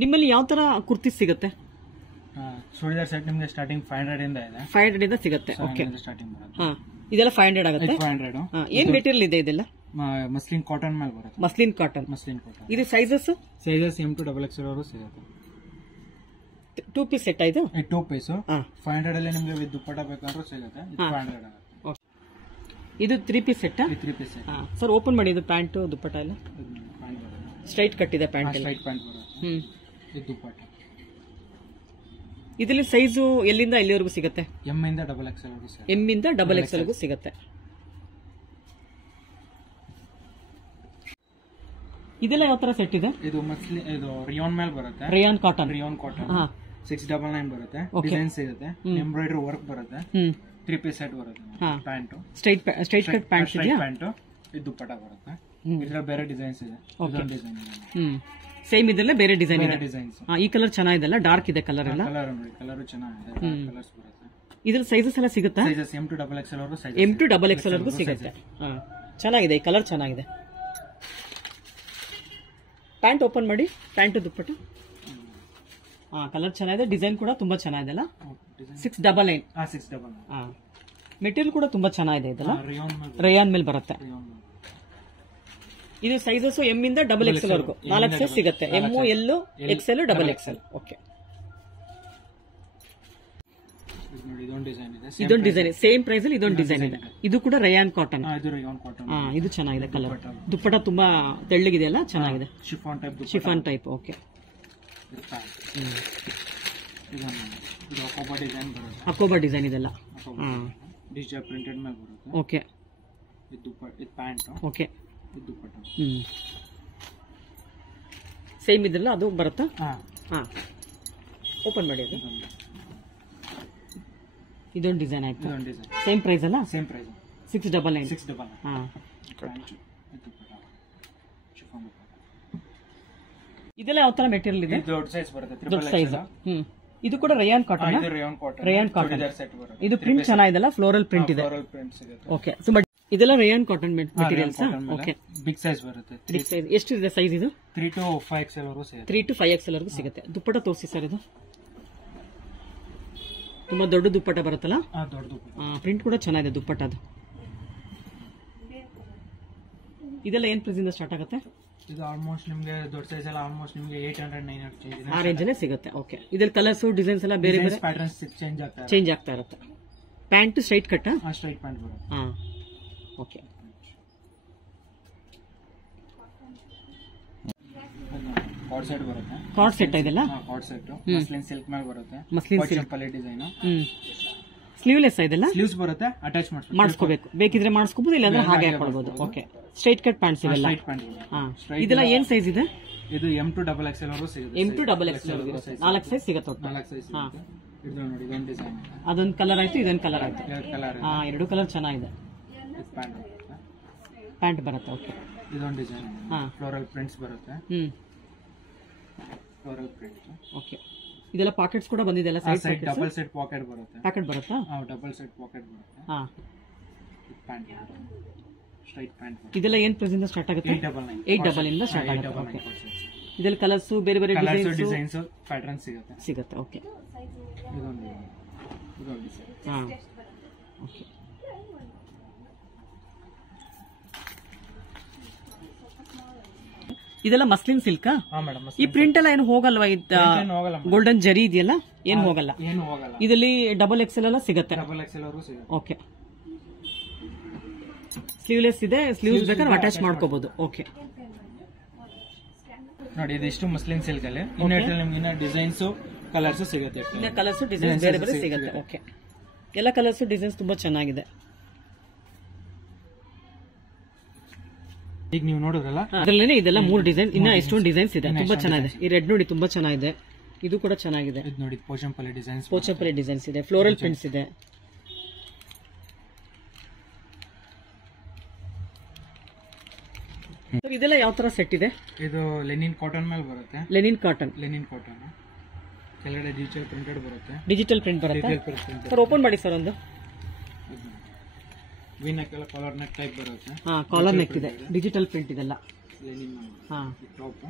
ನಿಮ್ಮಲ್ಲಿ ಯಾವ ತರ ಕುರ್ತಿ ಸಿಗುತ್ತೆ? ಚೂಡಿದಾರ್ ಸೆಟ್ ನಿಮಗೆ ಸ್ಟಾರ್ಟಿಂಗ್ 500 ಇಂದ ಇದೆ. 500 ಇಂದ ಸಿಗುತ್ತೆ. ಓಕೆ, ಸ್ಟಾರ್ಟಿಂಗ್ ಬರುತ್ತೆ. ಇದೆಲ್ಲ 500 ಆಗುತ್ತೆ. 500. ಏನ್ ಮೆಟೀರಿಯಲ್ ಇದೆ ಇದೆಲ್ಲ? ಮಸ್ಲಿನ್ ಕಾಟನ್ ಮೇಲೆ ಬರುತ್ತೆ. Muslin cotton. ಇದು ಸೈಜಸ್ M to XXL ವರೆಗೂ ಸಿಗುತ್ತೆ. 2 ಪೀಸ್ ಸೆಟ್ ಇದು? 2 ಪೀಸ್ 500 ಅಲ್ಲಿ ನಿಮಗೆ ವಿತ್ ದುಪ್ಪಟ್ಟ ಬೇಕಂದ್ರೂ ಸಿಗುತ್ತೆ. 500 ಆಗುತ್ತೆ. ಇದು 3 piece set? 3 piece set. Sir open ಮಾಡಿ. ಇದು ಪ್ಯಾಂಟ್ ದುಪ್ಪಟ್ಟ ಎಲ್ಲ ಸ್ಟ್ರೈಟ್ ಕಟ್ ಇದೆ. ಪ್ಯಾಂಟ್ ಸ್ಟ್ರೈಟ್ ಪ್ಯಾಂಟ್ ಬರುತ್ತೆ. ಇದು ದುಪ್ಪಟ್ಟ. ಇದರಲ್ಲಿ ಸೈಜು ಎಲ್ಲಿಂದ ಎಲ್ಲಿವರೆಗೂ ಸಿಗುತ್ತೆ? M ಇಂದ XXL ವರೆಗೂ ಸಿಗುತ್ತೆ. M ಇಂದ XXL ವರೆಗೂ ಸಿಗುತ್ತೆ. ಇದೆಲ್ಲ ಯಾವ ತರ ಸೆಟ್ ಇದೆ? ಇದು ರಿಯಾನ್ ಮೇಲೆ ಬರುತ್ತೆ. Rayon cotton. 699 ಬರುತ್ತೆ. ಡಿಸೈನ್ ಸಿಗುತ್ತೆ. ಎಂಬ್ರಾಯ್ಡರಿ ವರ್ಕ್ ಬರುತ್ತೆ. 3 ಪೀಸ್ ಸೆಟ್ ಬರುತ್ತೆ. ಪ್ಯಾಂಟ್ ಸ್ಟ್ರೈಟ್ ಕಟ್ ಪ್ಯಾಂಟ್ ಇದೆಯಾ? ಪ್ಯಾಂಟ್ ಇದು ದುಪ್ಪಟ್ಟ ಬರುತ್ತೆ. ಇದರ ಬೇರೆ ಡಿಸೈನ್ಸ್ ಇದೆ. ಇದೊಂದು ಡಿಸೈನ್ ಇದೆ. ಸೇಮ್ ಇದೆಲ್ಲ ಬೇರೆ ಡಿಸೈನ್ ಇದೆ. ಡಿಸೈನ್ಸ್. ಈ ಕಲರ್ ಚೆನ್ನಾಗಿದೆಲ್ಲ, ಡಾರ್ಕ್ ಇದೆ ಕಲರ್ ಎಲ್ಲ. ಕಲರ್ ಚೆನ್ನಾಗಿದೆ. ಕಲರ್ಸ್ ಬರುತ್ತೆ. ಇದ್ರ ಸೈಜಸ್ ಎಲ್ಲ ಸಿಗುತ್ತಾ? ಸೈಜಸ್ M to XXL ವರೆಗೂ ಸೈಜ್. M to XXL ವರೆಗೂ ಸಿಗುತ್ತೆ. ಚೆನ್ನಾಗಿದೆ, ಈ ಕಲರ್ ಚೆನ್ನಾಗಿದೆ. ಪ್ಯಾಂಟ್ ಓಪನ್ ಮಾಡಿ. ಪ್ಯಾಂಟ್ ದುಪ್ಪಟ್ಟ ಕಲರ್ ಚೆನ್ನಾಗಿದೆ. ಡಿಸೈನ್ ಕೂಡ ತುಂಬಾ ಚೆನ್ನಾಗಿದೆ ಅಲ್ಲ? 699. 699. ಮೆಟೀರಿಯಲ್ ಕೂಡ ತುಂಬಾ ಚೆನ್ನಾಗಿದೆ. ಇದೆಲ್ಲ ರೇಯಾನ್ ಮೇಲೆ ಬರುತ್ತೆ. ಇದು ಸೈಜಸ್ M ಇಂದ XXL ವರೆಗೂ 4 ಸೈಜ್ ಸಿಗುತ್ತೆ. M, L, XL, XXL. Okay, ಇದೊಂದು ಡಿಸೈನ್ ಸೇಮ್ ಪ್ರೈಸ್ ಅಲ್ಲಿ ಇದೊಂದು ಡಿಸೈನ್ ಇದೆ. ಇದು ಕೂಡ ರೇಯಾನ್ ಕಾಟನ್. ಇದು ಚೆನ್ನಾಗಿದೆ ಕಲರ್. ದುಪ್ಪಟ್ಟ ತುಂಬಾ ತೆಳ್ಳಗಿದೆಯಲ್ಲ, ಚೆನ್ನಾಗಿದೆ. Chiffon type. ಓಕೆ, ಅಕೋಬಾ ಡಿಸೈನ್ ಇದೆಲ್ಲ. ಡಿಜಿಟಲ್ ಪ್ರಿಂಟೆಡ್ ಮೇಲೆ ಬರುತ್ತೆ. ಓಕೆ, ಇದು ಪ್ಯಾಂಟ್. ಓಕೆ, ಇದು ದುಪ್ಪಟ್ಟ. ಸೇಮ್ ಇದೆಲ್ಲ ಅದು ಬರುತ್ತಾ? ಓಪನ್ ಮಾಡಿ. ಅದು ಇದೊಂದು ಡಿಸೈನ್ ಆಯ್ತು. ಸೇಮ್ ಪ್ರೈಸ್ ಅಲ್ಲ? Same price. 699. ಇದೆಲ್ಲ ಯಾವ ತರ ಮೆಟೀರಿಯಲ್ ಇದೆ? ದೊಡ್ಡ ಸೈಜ್ ಬರುತ್ತೆ. ದೊಡ್ಡ ಸೈಜ್. ಇದು ಕೂಡ ರೇಯಾನ್ ಕಾಟನ್. Rayon cotton. ಇದು ಪ್ರಿಂಟ್ ಚೆನ್ನಾಗಿದೆಲ್ಲ, ಫ್ಲೋರಲ್ ಪ್ರಿಂಟ್ ಇದೆ. ಓಕೆ, ಇದೆಲ್ಲ rayon cotton materials. Okay, big size ಬರುತ್ತೆ. Big size. ಎಷ್ಟು ಇದೆ ಸೈಜ್ ಇದು? 3 to 5XL ವರೆಗೂ ಸಿಗುತ್ತೆ. 3 to 5XL ವರೆಗೂ ಸಿಗುತ್ತೆ. ದುಪ್ಪಟ್ಟ ತೋರಿಸಿ ಸರ್. ಇದು ತುಂಬಾ ದೊಡ್ಡ ದುಪ್ಪಟ್ಟ ಬರುತ್ತಲ್ಲ? ದೊಡ್ಡ ದುಪ್ಪಟ್ಟ. ಪ್ರಿಂಟ್ ಕೂಡ ಚೆನ್ನಾಗಿದೆ ದುಪ್ಪಟ್ಟ. ಅದು ಇದೆಲ್ಲ ಏನ್ ಪ್ರೈಸ್ ಇಂದ ಸ್ಟಾರ್ಟ್ ಆಗುತ್ತೆ? ಇದು ಆಲ್ಮೋಸ್ಟ್ ನಿಮಗೆ ದೊಡ್ಡ ಸೈಜ್ ಎಲ್ಲ ಆಲ್ಮೋಸ್ಟ್ ನಿಮಗೆ 800-900 ಆ ರೇಂಜ್ ಅಲ್ಲೇ ಸಿಗುತ್ತೆ. ಓಕೆ, ಇದ್ರಲ್ಲಿ ಕಲರ್ಸ್ ಡಿಸೈನ್ಸ್ ಎಲ್ಲ ಬೇರೆ ಬೇರೆ ಪ್ಯಾಟರ್ನ್ಸ್ ಚೇಂಜ್ ಆಗ್ತಾ ಇರುತ್ತೆ. Pant straight cut? Straight pant ಬರುತ್ತೆ. ಓಕೆ, ಕಾರ್ಡ್ ಸೆಟ್ ಬರುತ್ತೆ. ಕಾರ್ಡ್ ಸೆಟ್ ಇದೆಲ್ಲ? ಕಾರ್ಡ್ ಸೆಟ್ ಮಸ್ಲಿನ್ ಸಿಲ್ಕ್ ಮೇಲೆ ಬರುತ್ತೆ. ಮಸ್ಲಿನ್ ಸಿಲ್ಕ್ ಪಲ್ಲೆ ಡಿಸೈನ್. ಸ್ಲೀವ್ಲೆಸ್ ಇದೆಲ್ಲ? ಸ್ಲೀವ್ಸ್ ಬರುತ್ತೆ. ಅಟ್ಯಾಚ್ ಮಾಡಿಸ್ಕೋಬೇಕು. ಬೇಕಿದ್ರೆ ಮಾಡಿಸ್ಕೋಬಹುದು, ಇಲ್ಲಾಂದ್ರೆ ಹಾಗೆ ಹಾಕೊಳ್ಬಹುದು. ಓಕೆ, ಸ್ಟ್ರೈಟ್ ಕಟ್ ಪ್ಯಾಂಟ್ಸ್ ಇವೆಲ್ಲ. ಇದೆಲ್ಲ ಏನ್ ಸೈಜ್ ಇದೆ? ಇದು M to XXL ವರೆಗೂ ಸಿಗುತ್ತೆ. M to XXL ವರೆಗೂ 4 ಸೈಜ್ ಸಿಗುತ್ತೆ. 4 ಸೈಜ್. ಇದು ನೋಡಿ, ಇದೊಂದು ಡಿಸೈನ್. ಅದೊಂದು ಕಲರ್ ಆಯ್ತು, ಇದೊಂದು ಕಲರ್ ಆಯ್ತು. ಎರಡು ಕಲರ್ ಚೆನ್ನಾಗಿದೆ. ಪ್ಯಾಂಟ್ ಬರುತ್ತೆ. ಓಕೆ, ಇದೊಂದು ಡಿಸೈನ್. ಫ್ಲೋರಲ್ ಪ್ರಿಂಟ್ಸ್ ಬರುತ್ತೆ. Floral print. ಓಕೆ, ಇದೆಲ್ಲ ಪಾಕೆಟ್ಸ್ ಕೂಡ ಬಂದಿದೆ. ಸೈಡ್ ಡಬಲ್ ಸೆಟ್ ಪಾಕೆಟ್ ಬರುತ್ತೆ. ಪ್ಯಾಕೆಟ್ ಬರುತ್ತಾ? ಡಬಲ್ ಸೆಟ್ ಪಾಕೆಟ್ ಬರುತ್ತೆ. Pant straight pant. ಇದೆಲ್ಲ ಏನ್ ಪ್ರೈಸ್ ಇಂದ ಸ್ಟಾರ್ಟ್ ಆಗುತ್ತೆ? 899 ಇಂದ ಸ್ಟಾರ್ಟ್ ಆಗುತ್ತೆ. ಓಕೆ, ಇದೆಲ್ಲ ಕಲರ್ಸ್ ಬೇರೆ ಬೇರೆ ಡಿಸೈನ್ಸ್ ಪ್ಯಾಟರ್ನ್ ಸಿಗುತ್ತೆ. ಓಕೆ, ಇದೊಂದು ಡಿಸೈನ್. ಓಕೆ, ಇದೆಲ್ಲ ಮಸ್ಲಿನ್ ಸಿಲ್ಕ್. ಈ ಪ್ರಿಂಟ್ ಎಲ್ಲ ಏನು ಹೋಗಲ್ವಾ? ಗೋಲ್ಡನ್ ಜರಿ ಇದೆಯಲ್ಲ, ಏನು ಹೋಗಲ್ಲ? ಇದರಲ್ಲಿ XXL ಎಲ್ಲ ಸಿಗುತ್ತೆ. ಓಕೆ, ಸ್ಲೀವ್ಲೆಸ್ ಇದೆ. ಸ್ಲೀವ್ಸ್ ಬೇಕಾದ್ರೆ ಅಟ್ಯಾಚ್ ಮಾಡ್ಕೋಬಹುದು. ಓಕೆ, ನೋಡಿ, ಇದಿಷ್ಟು ಮಸ್ಲಿನ್ ಸಿಲ್ಕ್ ಅಲ್ಲಿ. ನಿಮ್ಗೆ ಡಿಸೈನ್ಸ್ ಕಲರ್ಸ್ ಸಿಗುತ್ತೆ. ಕಲರ್ಸ್ ಡಿಸೈನ್ಸ್ ಬೇರೆ ಬೇರೆ ಸಿಗುತ್ತೆ. ಓಕೆ, ಎಲ್ಲ ಕಲರ್ಸ್ ಡಿಸೈನ್ಸ್ ತುಂಬಾ ಚೆನ್ನಾಗಿದೆ. ಈಗ ನೀವು ನೋಡಿದ್ರಲ್ಲ, ಅದರಲ್ಲೇನೆ ಇದೆಲ್ಲ 3 ಡಿಸೈನ್. ಇನ್ನ ಎಷ್ಟೊಂದು ಡಿಸೈನ್ಸ್ ಇದೆ. ತುಂಬಾ ಚೆನ್ನಾಗಿದೆ. ಈ ರೆಡ್ ನೋಡಿ, ತುಂಬಾ ಚೆನ್ನಾಗಿದೆ. ಇದು ಕೂಡ ಚೆನ್ನಾಗಿದೆ. ಇದು ನೋಡಿ, ಪೋಚಂಪಲ್ಲಿ ಡಿಸೈನ್ಸ್ ಇದೆ. ಫ್ಲೋರಲ್ ಪ್ರಿಂಟ್ಸ್ ಇದೆ. ಇದೆಲ್ಲ ಯಾವ ತರ ಸೆಟ್ ಇದೆ? ಇದು ಲೆನಿನ್ ಕಾಟನ್ ಮೇಲೆ ಬರುತ್ತೆ. Lenin cotton. ಕೆಳಗಡೆ ಡಿಜಿಟಲ್ ಪ್ರಿಂಟೆಡ್ ಬರುತ್ತೆ. ಡಿಜಿಟಲ್ ಪ್ರಿಂಟ್ ಬರುತ್ತೆ. ಸರ್ ಓಪನ್ ಮಾಡಿ ಸರ್. ಒಂದು ವಿ ನೆಕ್ ಎಲ್ಲ ಕಾಲರ್ ನೆಕ್ ಟೈಪ್ ಬರುತ್ತೆ. ಕಾಲರ್ ನೆಕ್ ಇದೆ. ಡಿಜಿಟಲ್ ಪ್ರಿಂಟ್ ಇದೆಲ್ಲ. Lenin top.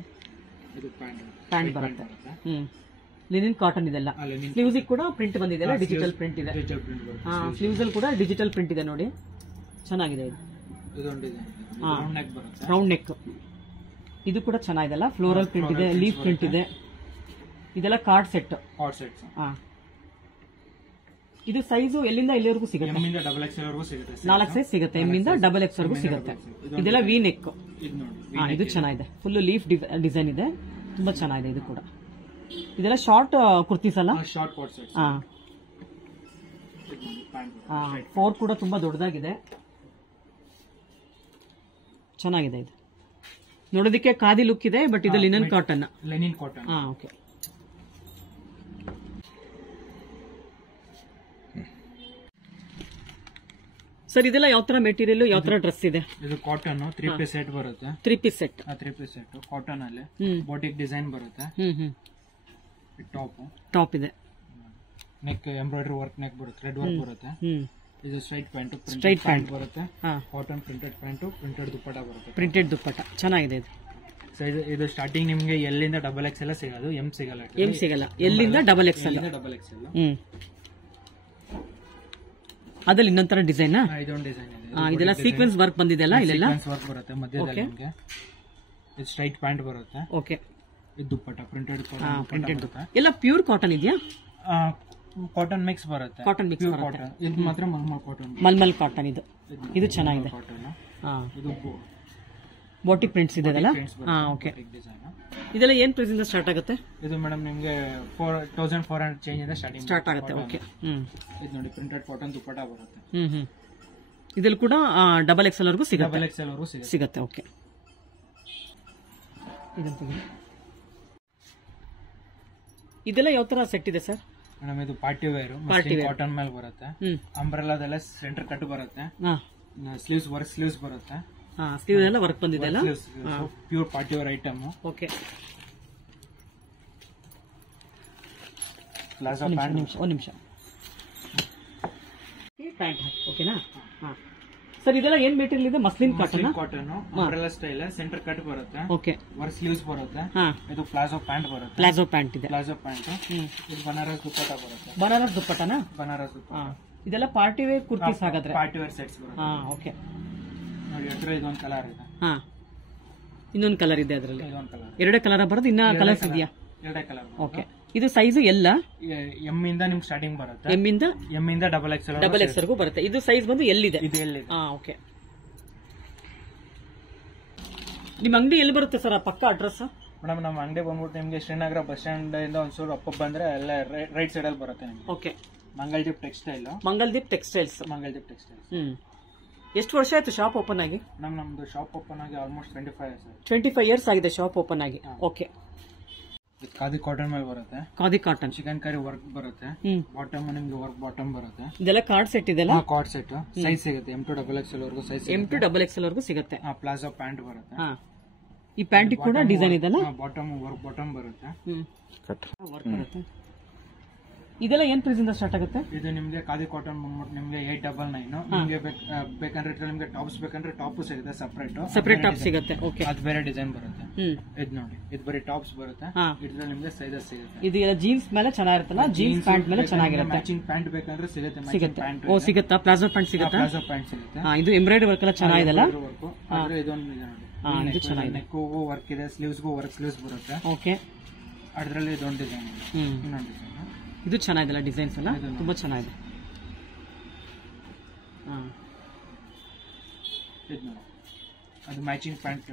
ಇದು ಪ್ಯಾಂಟ್ ಪ್ಯಾಂಟ್ ಬರುತ್ತೆ. ಲಿನಿನ್ ಕಾಟನ್ ಇದೆಲ್ಲ. ಸ್ಲೀವ್ಸ್ ಕೂಡ ಪ್ರಿಂಟ್ ಬಂದಿದೆ, ಡಿಜಿಟಲ್ ಪ್ರಿಂಟ್ ಇದೆ. ಸ್ಲೀವ್ಸ್ ಅಲ್ಲಿ ಕೂಡ ಡಿಜಿಟಲ್ ಪ್ರಿಂಟ್ ಇದೆ ನೋಡಿ, ಚೆನ್ನಾಗಿದೆ ಇದು. ರೌಂಡ್ ನೆಕ್, ಇದು ಕೂಡ ಚೆನ್ನಾಗಿದೆಲ್ಲ. ಫ್ಲೋರಲ್ ಪ್ರಿಂಟ್ ಇದೆ, ಲೀಫ್ ಪ್ರಿಂಟ್ ಇದೆ. ಇದೆಲ್ಲ ಕಾರ್ಡ್ ಸೆಟ್. ಇದು ಸೈಜು ಎಲ್ಲಿಂದ ಎಲ್ಲಿವರೆಗೂ ಸಿಗುತ್ತೆ? 4 ಸೈಜ್ ಸಿಗುತ್ತೆ. ಎಮ್ ಇಂದ ಡಬಲ್ ಎಕ್ಸ್ ವರೆಗೂ ಸಿಗುತ್ತೆ. ಇದೆಲ್ಲ ವಿ ನೆಕ್. ಇದು ಚೆನ್ನಾಗಿದೆ, ಫುಲ್ ಲೀಫ್ ಡಿಸೈನ್ ಇದೆ, ತುಂಬಾ ಚೆನ್ನಾಗಿದೆ ಇದು ಕೂಡ. ಇದೆಲ್ಲ ಶಾರ್ಟ್ ಕುರ್ತೀಸ್ ಅಲ್ಲ? Short coat set. 4 ಕೂಡ ತುಂಬಾ ದೊಡ್ಡದಾಗಿದೆ, ಚೆನ್ನಾಗಿದೆ ಇದು. ನೋಡೋದಕ್ಕೆ ಖಾದಿ ಲುಕ್ ಇದೆ, ಬಟ್ ಇದು ಲಿನನ್ ಕಾಟನ್. ಓಕೆ. ಸರ್ ಇದೆಲ್ಲ ಯಾವ ತರ ಮೆಟೀರಿಯಲ್, ಯಾವ ತರ ಡ್ರೆಸ್ ಇದೆ? ಇದು ಕಾಟನ್ 3 ಪೀಸ್ ಸೆಟ್ ಬರುತ್ತೆ. 3 piece set. 3 piece set cotton ಅಲ್ಲಿ ಬೋಟಿಕ್ ಡಿಸೈನ್ ಬರುತ್ತೆ. ಟಾಪ್ ಇದೆ. ನೆಕ್ ಎಂಬ್ರಾಯ್ಡರಿ ವರ್ಕ್ ನೆಕ್ ಬರುತ್ತೆ, ರೆಡ್ ವರ್ಕ್ ಬರುತ್ತೆ. ಇದು ಸ್ಟ್ರೈಟ್ ಪ್ಯಾಂಟ್ ಬರುತ್ತೆ. Cotton printed pant, printed dupatta ಬರುತ್ತೆ. ಪ್ರಿಂಟೆಡ್ ದುಪ್ಪಟ್ಟ ಚೆನ್ನಾಗಿದೆ ಇದು. ಇದು ಸ್ಟಾರ್ಟಿಂಗ್ ನಿಮ್ಗೆ ಎಲ್ಲಿಂದ ಡಬಲ್ ಎಕ್ಸ್ ಎಲ್ಲ ಸಿಗೋದು, ಎಂ ಸಿಗಲ್ಲ. ಎಲ್ಲಿಂದ ಡಬಲ್ ಎಕ್ಸ್ ಎಲ್ಲ. ಅದ್ರಲ್ಲಿ ಇನ್ನೊಂಥರ ಡಿಸೈನ್. ಇದೊಂದು ಡಿಸೈನ್ ಇದೆ. ಇದೆಲ್ಲ ಸೀಕ್ವೆನ್ಸ್ ವರ್ಕ್ ಬಂದಿದೆಲ್ಲ, ಇಲ್ಲೆಲ್ಲ ವರ್ಕ್ ಬರುತ್ತೆ ಮಧ್ಯದಲ್ಲಿ ನಿಮಗೆ. ಇದು ಸ್ಟ್ರೈಟ್ ಪ್ಯಾಂಟ್ ಬರುತ್ತೆ. ಓಕೆ. ಇದು ದುಪ್ಪಟ್ಟ ಪ್ರಿಂಟೆಡ್ ದುಪ್ಪಟ್ಟ ಎಲ್ಲ ಪ್ಯೂರ್ ಕಾಟನ್ ಇದೆಯಾ? ಕಾಟನ್ ಮಿಕ್ಸ್ ಬರುತ್ತೆ. ಕಾಟನ್ ಮಿಕ್ಸ್ ಬರುತ್ತೆ. ಇದು ಮಾತ್ರ ಮಲ್ಮಲ್ ಕಾಟನ್. ಇದು ಚೆನ್ನಾಗಿದೆ. ಇದು ಬೋಟಿಕ್ ಪ್ರಿಂಟ್ಸ್ ಇದೆ. ಓಕೆ. ಇದೆಲ್ಲ ಏನ್ ಪ್ರೈಸ್ ಇಂದ ಸ್ಟಾರ್ಟ್ ಆಗುತ್ತೆ? ಇದು ಮೇಡಮ್ ನಿಮಗೆ 4400 ಚೇಂಜ್ ಇಂದ ಸ್ಟಾರ್ಟ್ ಆಗುತ್ತೆ. ಓಕೆ. ಇದು ನೋಡಿ ಪ್ರಿಂಟೆಡ್ ಕಾಟನ್ ದುಪ್ಪಟ್ಟ ಬರುತ್ತೆ. ಇದ್ರಲ್ಲಿ ಕೂಡ ಡಬಲ್ ಎಕ್ಸ್ ಎಲ್ ವರೆಗೂ ಸಿಗುತ್ತೆ. ಓಕೆ. ಇದೆಲ್ಲ ಯಾವ ತರ ಸೆಟ್ ಇದೆ ಸರ್? ಮೇಡಮ್ ಇದು ಪಾರ್ಟಿ ವೇರ್ ಕಾಟನ್ ಮೇಲೆ ಬರುತ್ತೆ. ಅಂಬ್ರೆಲಾದೆಲ್ಲ ಸೆಂಟರ್ ಕಟ್ ಬರುತ್ತೆ. ಸ್ಲೀವ್ಸ್ ಬರುತ್ತೆ. ಸ್ಲೀವ್ ಎಲ್ಲ ವರ್ಕ್ ಬಂದಿದೆ ಅಲ್ಲ? Pure party wear item. Okay. Palazzo pant. ಒಂದು ನಿಮಿಷ. ಪ್ಯಾಂಟ್ ಓಕೆನಾ? ಸರ್ ಇದೆಲ್ಲ ಏನ್ ಮೆಟೀರಿಯಲ್ ಇದೆ? Muslin cotton. Umbrella style centre cut ಬರುತ್ತೆ. ಓಕೆ. ವರ್ಕ್ ಸ್ಲೀವ್ಸ್ ಬರುತ್ತೆ. ಇದು ಪ್ಲಾಜೋ ಪ್ಯಾಂಟ್ ಬರುತ್ತೆ. ಪ್ಲಾಜೋ ಪ್ಯಾಂಟ್ ಇದೆ. Palazzo pant. ಇದು ಬನಾರಸ್ ದುಪ್ಪಟ್ಟ ಬರುತ್ತೆ. ಬನಾರಸ್ ದುಪ್ಪಟ್ಟನಾ? ಬನಾರಸ್ ದುಪ್ಪಟ್ಟ. ಇದೆಲ್ಲ ಪಾರ್ಟಿ ವೇರ್ ಕುರ್ತೀಸ್ ಹಾಗಾದ್ರೆ? ಪಾರ್ಟಿ ವೇರ್ ಸೆಟ್ಸ್ ಬರುತ್ತೆ. ಓಕೆ. ನೋಡಿ ಅದ್ರಲ್ಲಿ ಇದೊಂದು ಕಲರ್ ಇದೆ. ಇನ್ನೊಂದು ಕಲರ್ ಇದೆ ಅದರಲ್ಲಿ. ಇದೊಂದು ಕಲರ್. ಎರಡೇ ಕಲರ್ ಬರುತ್ತೆ. ಇನ್ನ ಕಲರ್ಸ್ ಇದೆಯಾ? ಎರಡೇ ಕಲರ್. ಓಕೆ. ಇದು ಸೈಜ್ ಎಲ್ಲ ಎಂ ಇಂದ ನಿಮ್ಗೆ ಸ್ಟಾರ್ಟಿಂಗ್ ಬರುತ್ತೆ. ಎಂ ಇಂದ ಡಬಲ್ ಎಕ್ಸ್ ವರೆಗೂ ಬರುತ್ತೆ. ಇದು ಸೈಜ್ ಬಂದು ಎಲ್ಲಿದೆ? ಇದು ಎಲ್ಲಿದೆ? ಓಕೆ. ನಿಮ್ಮ ಅಂಗಡಿ ಎಲ್ಲಿ ಬರುತ್ತೆ ಸರ್? ಪಕ್ಕ ಅಡ್ರೆಸ್? ಮೇಡಮ್ ನಮ್ಮ ಅಂಗಡಿ ಬಂದ್ಬಿಟ್ಟು ನಿಮ್ಗೆ ಶ್ರೀನಗರ ಬಸ್ ಸ್ಟ್ಯಾಂಡ್ ಇಂದ ಒಂದ್ಸೂರು ಅಪ್ಪ ಬಂದ್ರೆ ಎಲ್ಲ ರೈಟ್ ಸೈಡ್ ಅಲ್ಲಿ ಬರುತ್ತೆ ನಿಮ್ಗೆ. ಓಕೆ. ಮಂಗಲ್ದೀಪ್ ಟೆಕ್ಸ್ಟೈಲ್. ಮಂಗಲ್ದೀಪ್ ಟೆಕ್ಸ್ಟೈಲ್ಸ್. ಎಷ್ಟು ವರ್ಷ ಆಯ್ತು ಶಾಪ್ ಓಪನ್ ಆಗಿ? ನಮ್ದು ಶಾಪ್ ಓಪನ್ ಆಗಿ ಆಲ್ಮೋಸ್ಟ್ 25 ಇಯರ್ಸ್ ಆಗಿದೆ ಶಾಪ್ ಓಪನ್ ಆಗಿ. ಓಕೆ. ಖಾದಿ ಕಾಟನ್ ಮೇಲೆ ಬರುತ್ತೆ. Khadi cotton. Chicken curry work ಬರುತ್ತೆ. ಬಾಟಮ್ ನಿಮ್ಗೆ ವರ್ಕ್ ಬಾಟಮ್ ಬರುತ್ತೆ. ಇದೆಲ್ಲ ಕಾರ್ಡ್ ಸೆಟ್ ಇದೆಲ್ಲ? Card set. ಸೈಜ್ ಸಿಗುತ್ತೆ M to XXL ವರೆಗೂ ಸೈಜ್. M to XXL ವರೆಗೂ ಸಿಗುತ್ತೆ. ಪ್ಲಾಜೋ ಪ್ಯಾಂಟ್ ಬರುತ್ತೆ. ಈ ಪ್ಯಾಂಟ್ ಕೂಡ ಡಿಸೈನ್ ಇದೆಲ್ಲ? ಬಾಟಮ್ ವರ್ಕ್ ಬಾಟಮ್ ಬರುತ್ತೆ. ವರ್ಕ್ ಬರುತ್ತೆ. ಇದೆಲ್ಲ ಏನ್ ಪ್ರೈಸ್ ಇಂದ ಸ್ಟಾರ್ಟ್ ಆಗುತ್ತೆ? ಇದು ನಿಮ್ಗೆ ಖಾದಿ ಕಾಟನ್ ಬಂದ್ಬಿಟ್ಟು ನಿಮ್ಗೆ 899. ನಿಮ್ಗೆ ಬೇಕಂದ್ರೆ ನಿಮ್ಗೆ ಟಾಪ್ಸ್ ಬೇಕಂದ್ರೆ ಟಾಪ್ ಸಿಗುತ್ತೆ. ಸಪರೇಟ್ ಟಾಪ್ ಸಿಗುತ್ತೆ. ಓಕೆ. ಅದು ಬೇರೆ ಡಿಸೈನ್ ಬರುತ್ತೆ. ಇದು ನೋಡಿ, ಇದು ಬರೀ ಟಾಪ್ಸ್ ಬರುತ್ತೆ. ಇದ್ರಲ್ಲಿ ನಿಮ್ಗೆ ಸೈಜಸ್ ಸಿಗುತ್ತೆ. ಇದು ಜೀನ್ಸ್ ಮೇಲೆ ಚೆನ್ನಾಗಿರುತ್ತಲ್ಲ? ಜೀನ್ಸ್ ಪ್ಯಾಂಟ್ ಮೇಲೆ ಚೆನ್ನಾಗಿರುತ್ತೆ. ಮ್ಯಾಚಿಂಗ್ ಪ್ಯಾಂಟ್ ಬೇಕಂದ್ರೆ ಸಿಗುತ್ತೆ. ಸಿಗುತ್ತಾ? ಪ್ಲಾಜೋ ಪ್ಯಾಂಟ್ ಸಿಗುತ್ತೆ. ಪ್ಲಾಜೋ ಪ್ಯಾಂಟ್ ಸಿಗುತ್ತೆ. ಇದು ಎಂಬ್ರಾಯ್ಡರಿ ವರ್ಕ್ ಎಲ್ಲ ಚೆನ್ನಾಗಿದೆಲ್ಲ? ಇದೊಂದು ಇದು ಚೆನ್ನಾಗಿದೆ. ನೆಕ್ಗೂ ವರ್ಕ್ ಇದೆ, ಸ್ಲೀವ್ಸ್ಗೂ ವರ್ಕ್ ಸ್ಲೀವ್ಸ್ ಬರುತ್ತೆ. ಓಕೆ. ಅದರಲ್ಲಿ ಇದೊಂದು ಡಿಸೈನ್ ಇದೆ. ಇನ್ನೊಂದು ಡಿಸೈನ್. ಇದು ಚೆನ್ನಾಗಿದೆಲ್ಲ, ಡಿಸೈನ್ಸ್ ಎಲ್ಲ ತುಂಬಾ ಚೆನ್ನಾಗಿದೆ. ಅದು ಮ್ಯಾಚಿಂಗ್ ಪ್ಯಾಂಟ್.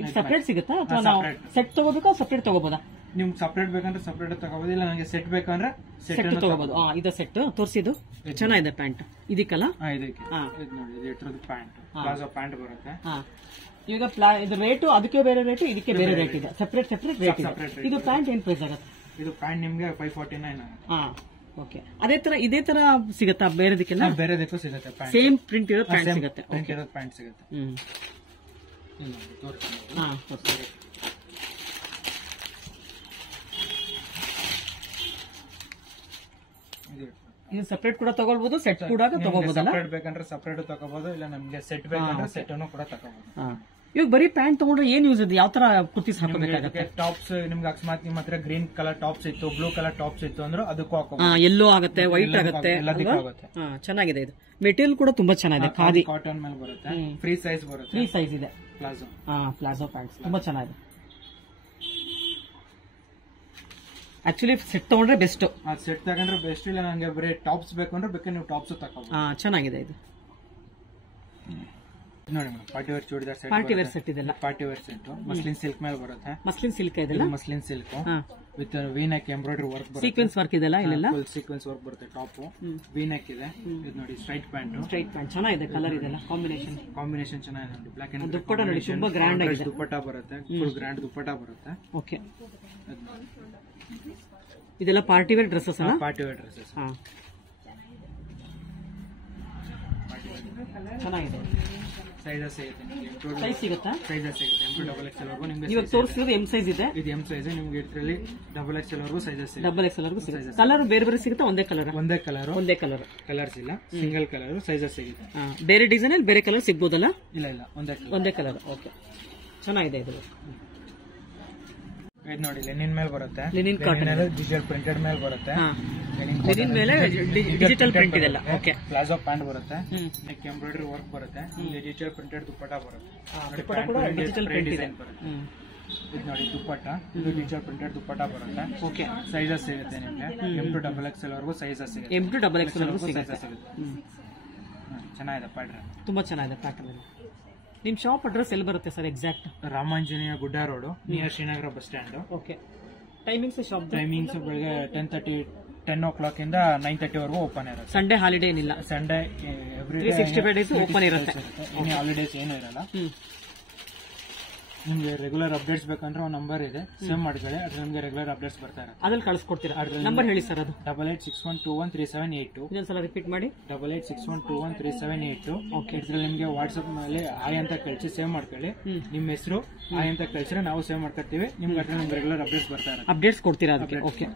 ಇದು ಸಪರೇಟ್ ಸಿಗುತ್ತಾ ಅಥವಾ ನಾವು ಸೆಟ್ ತಗೋಬೇಕಾ ಸಪರೇಟ್ ತಗೋಬೋದಾ? ನಿಮ್ಗೆ ಸಪರೇಟ್ ಬೇಕಂದ್ರೆ ಸಪರೇಟ್ ತಗೋಬಹುದು, ಇಲ್ಲ ನನಗೆ ಸೆಟ್ ಬೇಕಂದ್ರೆ ಸೆಟ್ ತಗೋಬಹುದು. ಇದು ಸೆಟ್ ತೋರಿಸಿದ್ದು ಚೆನ್ನಾಗಿದೆ ಪ್ಯಾಂಟ್. ಇದಕ್ಕಲ್ಲ? ಇದಕ್ಕೆ. ಇದು ನೋಡಿ, ಇದು ಇಟ್ರದ್ದು ಪ್ಯಾಂಟ್. ಪ್ಲಾಜೋ ಪ್ಯಾಂಟ್ ಬರುತ್ತೆ. ಈಗ ಇದು ರೇಟು ಅದಕ್ಕೆ ಬೇರೆ ರೇಟು, ಇದಕ್ಕೆ ಬೇರೆ ರೇಟ್ ಇದೆ. ಸಪರೇಟ್ ರೇಟ್ ಇದೆ. ಇದು ಪ್ಯಾಂಟ್ ಏನ್ ಪ್ರೈಸ್ ಆಗುತ್ತೆ? ಇದು ಪ್ಯಾಂಟ್ ನಿಮ್ಗೆ 549 ಆಗುತ್ತೆ. ಓಕೆ. ಇದೇ ತರ ಸಿಗುತ್ತಾ ಬೇರೆದಕ್ಕೆಲ್ಲ? ಬೇರೆದಕ್ಕೂ ಸಿಗುತ್ತೆ. ಸೇಮ್ ಪ್ರಿಂಟ್ ಇರೋ ಪ್ಯಾಂಟ್ ಸಿಗುತ್ತೆ. ಪ್ರಿಂಟ್ ಇರೋ ಪ್ಯಾಂಟ್ ಸಿಗುತ್ತೆ. ಇದು ಸಪರೇಟ್ ಕೂಡ ತಗೊಳ್ಬಹುದು, ಸೆಟ್ ಕೂಡ ತಗೋಬಹುದಲ್ಲ? ಸಪರೇಟ್ ಬೇಕಂದ್ರೆ ಸಪರೇಟ್ ತಗೋಬಹುದು, ಇಲ್ಲ ನಮ್ಗೆ ಸೆಟ್ ಬೇಕಂದ್ರೆ ಸೆಟ್ ಅನ್ನು ಕೂಡ ತಗೋಬಹುದು. ಇವಾಗ ಬರೀ ಪ್ಯಾಂಟ್ ತಗೊಂಡ್ರೆ ಏನ್ ಯೂಸ್ ಇದೆ, ಯಾವ ತರ ಕುರ್ತೀಸ್ ಹಾಕೋಬೇಕಾಗತ್ತೆ? ಟಾಪ್ಸ್ ನಿಮ್ಗೆ ಅಕಸ್ಮಾತ್ ನಿಮ್ಮ ಹತ್ರ ಗ್ರೀನ್ ಕಲರ್ ಟಾಪ್ಸ್ ಇತ್ತು, ಬ್ಲೂ ಕಲರ್ ಟಾಪ್ಸ್ ಇತ್ತು ಅಂದ್ರೆ ಅದಕ್ಕೂ ಹಾಕೋ. ಎಲ್ಲೋ ಆಗುತ್ತೆ, ವೈಟ್ ಆಗುತ್ತೆ, ಆಗುತ್ತೆ. ಚೆನ್ನಾಗಿದೆ ಇದು. ಮೆಟೀರಿಯಲ್ ಕೂಡ ತುಂಬಾ ಚೆನ್ನಾಗಿದೆ, ಖಾದಿ ಕಾಟನ್ ಮೇಲೆ ಬರುತ್ತೆ. ಫ್ರೀ ಸೈಜ್ ಬರುತ್ತೆ, ಫ್ರೀ ಸೈಜ್ ಇದೆ. ಪ್ಲಾಜೋ ಪ್ಲಾಜೋ ಪ್ಯಾಂಟ್ಸ್ ತುಂಬಾ ಚೆನ್ನಾಗಿದೆ. ಆಕ್ಚುಲಿ ಸೆಟ್ ತಗೊಂಡ್ರೆ ಬೆಸ್ಟ್. ಸೆಟ್ ತಗೊಂಡ್ರೆ ಬೆಸ್ಟ್. ಇಲ್ಲ ನಂಗೆ ಬರೀ ಟಾಪ್ಸ್ ಬೇಕು ಅಂದ್ರೆ ಬೇಕಾದ್ರೆ ನೀವು ಟಾಪ್ಸ್ ತಗೋಬಹುದು. ಚೆನ್ನಾಗಿದೆ ಇದು. ನೋಡಿ party wear churidar set, party wear set ಇದೆಲ್ಲ. Party wear set muslin silk ಮೇಲೆ ಬರುತ್ತೆ. ಮಸ್ಲಿನ್ ಸಿಲ್ಕ್ ಇದೆಲ್ಲ, muslin silk with V-neck embroidery work ಬರುತ್ತೆ, ಸೀಕ್ವೆನ್ಸ್ ವರ್ಕ್ ಇದೆಲ್ಲ, ಇಲ್ಲೆಲ್ಲ ಫುಲ್ ಸೀಕ್ವೆನ್ಸ್ ವರ್ಕ್ ಬರುತ್ತೆ. ಟಾಪ್ ವಿ-ನೆಕ್ ಇದೆ. ಇದು ನೋಡಿ ಸ್ಟ್ರೈಟ್ ಪ್ಯಾಂಟ್, ಸ್ಟ್ರೈಟ್ ಪ್ಯಾಂಟ್ ಚೆನ್ನಾಗಿದೆ. ಕಲರ್ ಇದೆಲ್ಲ ಕಾಂಬಿನೇಷನ್ ಚೆನ್ನಾಗಿದೆ ನೋಡಿ. ಬ್ಲಾಕ್ ಅಂಡ್ ದುಪ್ಪಟ್ಟ ನೋಡಿ, ತುಂಬಾ ಗ್ರ್ಯಾಂಡ್ ಆಗಿದೆ. ದುಪ್ಪಟ್ಟ ಬರುತ್ತೆ, ಫುಲ್ ಗ್ರ್ಯಾಂಡ್ ದುಪ್ಪಟ್ಟ ಬರುತ್ತೆ. ಓಕೆ, ಇದೆಲ್ಲ ಪಾರ್ಟಿ ವೇರ್ ಡ್ರೆಸ್ಸಸ್ ಅಲ್ಲ? ಪಾರ್ಟಿ ವೇರ್ ಡ್ರೆಸ್ಸಸ್ ಚೆನ್ನಾಗಿದೆ. ಸೈಜಸ್ ಸಿಗುತ್ತೆ, ಸೈಜ್ ಸಿಗುತ್ತಾ? ಸೈಜಸ್ ಸಿಗುತ್ತೆ. M2XL ವರೆಗೂ ನಿಮಗೆ. ಇವಾಗ ತೋರಿಸಿರೋದು ಎಂ ಸೈಜ್ ಇದೆ, ಇದು ಎಂ ಸೈಜ್. ನಿಮ್ಗೆ ಇದರಲ್ಲಿ XXL ವರೆಗೂ ಸೈಜಸ್ ಸಿಗುತ್ತೆ. XXL ವರೆಗೂ ಸಿಗುತ್ತೆ. ಕಲರ್ ಬೇರೆ ಬೇರೆ ಸಿಗುತ್ತಾ? ಒಂದೇ ಕಲರ್? ಒಂದೇ ಕಲರ್. ಒಂದೇ ಕಲರ್. ಕಲರ್ಸ್ ಇಲ್ಲ, ಸಿಂಗಲ್ ಕಲರ್ ಸೈಜಸ್ ಸಿಗುತ್ತೆ. ಬೇರೆ ಡಿಸೈನ್ ಅಲ್ಲಿ ಬೇರೆ ಕಲರ್ ಸಿಗ್ಬೋದಲ್ಲ? ಇಲ್ಲ ಇಲ್ಲ, ಒಂದೇ ಕಲರ್. ಓಕೆ, ಚೆನ್ನಾಗಿದೆ ಇದು. ಇದು ನೋಡಿ ಲೆನಿನ್ ಮೇಲೆ ಬರುತ್ತೆ, ಲಿನಿನ್ ಕಾಟನ್ ಡಿಜಿಟಲ್ ಪ್ರಿಂಟೆಡ್ ಮೇಲೆ ಬರುತ್ತೆ. ಲಿನಿನ್ ಮೇಲೆ ಡಿಜಿಟಲ್ ಪ್ರಿಂಟ್ ಇದೆಲ್ಲ. ಓಕೆ, ಪ್ಲಾಜೋ ಪ್ಯಾಂಟ್ ಬರುತ್ತೆ, ನೆಕ್ ಎಂಬ್ರಾಯ್ಡರಿ ವರ್ಕ್ ಬರುತ್ತೆ, ಡಿಜಿಟಲ್ ಪ್ರಿಂಟೆಡ್ ದುಪ್ಪಟ್ಟ ಬರುತ್ತೆ. ಡಿಜಿಟಲ್ ಪ್ರಿಂಟ್ ಇದೆ. ಇದು ನೋಡಿ ದುಪ್ಪಟ್ಟ, ಇದು ಡಿಜಿಟಲ್ ಪ್ರಿಂಟೆಡ್ ದುಪ್ಪಟ್ಟ ಬರುತ್ತೆ. ಓಕೆ, ಸೈಜಸ್ ಸಿಗುತ್ತೆ ನಿಮಗೆ. M2XL ವರೆಗೂ ಸೈಜಸ್ ಸಿಗುತ್ತೆ. M2XL ವರೆಗೂ ಸಿಗುತ್ತೆ. ಚೆನ್ನಾಗಿದೆ ಪ್ಯಾಟ್ರನ್, ತುಂಬಾ ಚೆನ್ನಾಗಿದೆ ಪ್ಯಾಟರ್ನ್. ನಿಮ್ ಶಾಪ್ ಅಡ್ರೆಸ್ ಎಲ್ಲಿ ಬರುತ್ತೆ sir exact? Ramanjaneya Gudda road, near Srinagara bus stand. Okay, timings shop? Timings ಬೆಳಗ್ಗೆ 10 o'clock ಇಂದ 9:30 ವರೆಗೂ ಓಪನ್ ಇರುತ್ತೆ. ಸಂಡೇ ಹಾಲಿಡೇ ಏನಿಲ್ಲ? ಸಂಡೇ 365 ಡೇಸ್ ಓಪನ್ ಇರುತ್ತೆ. ಹಾಲಿಡೇಸ್ ಏನೂ ಇರಲ್ಲ. ನಿಮ್ಗೆ ರೆಗ್ಯುಲರ್ ಅಪ್ಡೇಟ್ಸ್ ಬೇಕಂದ್ರೆ ಒಂದು ನಂಬರ್ ಇದೆ, ಸೇವ್ ಮಾಡ್ಕೊಳ್ಳಿ. ಅದ್ರ ನಿಮ್ಗೆ ರೆಗ್ಯುಲರ್ ಅಪ್ಡೇಟ್ಸ್ ಬರ್ತಾ ಇರುತ್ತೆ. ಅದ್ರಲ್ಲಿ ಕಳಿಸ್ಕೊಡ್ತೀರಾ? ನಂಬರ್ ಹೇಳಿ ಸರ್. ಅದು 8861213782. ಇನ್ನೊಂದ್ಸಲ ರಿಪೀಟ್ ಮಾಡಿ. 8861213782. ಓಕೆ, ಇದ್ರಲ್ಲಿ ನಿಮ್ಗೆ ವಾಟ್ಸ್ಆಪ್ ಮೇಲೆ ಆಯ್ ಅಂತ ಕಳಿಸಿ ಸೇವ್ ಮಾಡ್ಕೊಳ್ಳಿ. ನಿಮ್ಮ ಹೆಸರು ಆಯ್ ಅಂತ ಕಳಿಸಿದ್ರೆ ನಾವು ಸೇವ್ ಮಾಡ್ಕೊತೀವಿ. ನಿಮ್ಗೆ ಅದ್ರ ನಿಮ್ಗೆ ರೆಗ್ಯುಲರ್ ಅಪ್ಡೇಟ್ಸ್ ಬರ್ತಾ ಇರುತ್ತೆ. ಅಪ್ಡೇಟ್ಸ್ ಕೊಡ್ತೀರಾ ಅದಕ್ಕೆ? ಓಕೆ.